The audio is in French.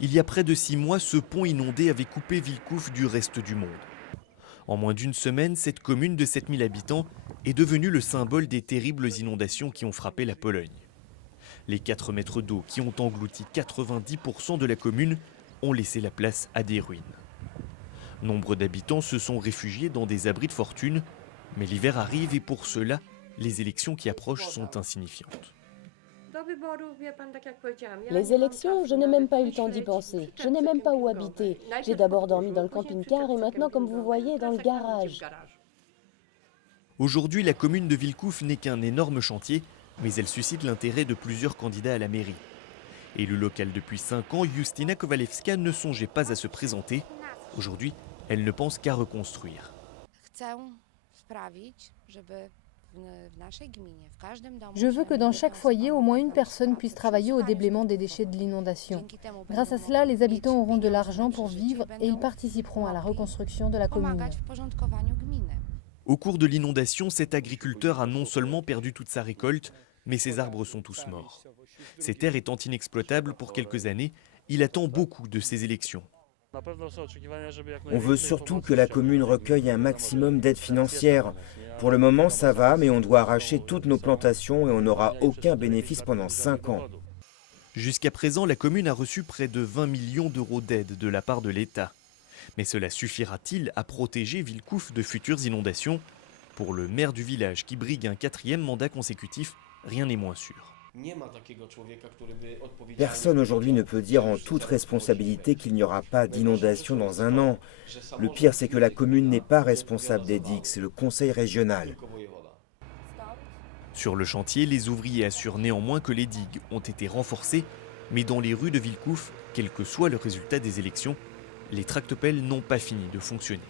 Il y a près de 6 mois, ce pont inondé avait coupé Villecouf du reste du monde. En moins d'une semaine, cette commune de 7000 habitants est devenue le symbole des terribles inondations qui ont frappé la Pologne. Les 4 mètres d'eau qui ont englouti 90% de la commune ont laissé la place à des ruines. Nombre d'habitants se sont réfugiés dans des abris de fortune, mais l'hiver arrive et pour cela, les élections qui approchent sont insignifiantes. Les élections, je n'ai même pas eu le temps d'y penser. Je n'ai même pas où habiter. J'ai d'abord dormi dans le camping-car et maintenant, comme vous voyez, dans le garage. Aujourd'hui, la commune de Villecouf n'est qu'un énorme chantier, mais elle suscite l'intérêt de plusieurs candidats à la mairie. Élue locale depuis 5 ans, Justyna Kowalewska ne songeait pas à se présenter. Aujourd'hui, elle ne pense qu'à reconstruire. Je veux que dans chaque foyer, au moins une personne puisse travailler au déblaiement des déchets de l'inondation. Grâce à cela, les habitants auront de l'argent pour vivre et ils participeront à la reconstruction de la commune. Au cours de l'inondation, cet agriculteur a non seulement perdu toute sa récolte, mais ses arbres sont tous morts. Ses terres étant inexploitables pour quelques années, il attend beaucoup de ces élections. On veut surtout que la commune recueille un maximum d'aide financière. Pour le moment, ça va, mais on doit arracher toutes nos plantations et on n'aura aucun bénéfice pendant 5 ans. Jusqu'à présent, la commune a reçu près de 20 millions d'euros d'aide de la part de l'État. Mais cela suffira-t-il à protéger Villecouf de futures inondations? Pour le maire du village qui brigue un 4e mandat consécutif, rien n'est moins sûr. Personne aujourd'hui ne peut dire en toute responsabilité qu'il n'y aura pas d'inondation dans un an. Le pire, c'est que la commune n'est pas responsable des digues, c'est le conseil régional. Sur le chantier, les ouvriers assurent néanmoins que les digues ont été renforcées, mais dans les rues de Villecouf, quel que soit le résultat des élections, les tractopelles n'ont pas fini de fonctionner.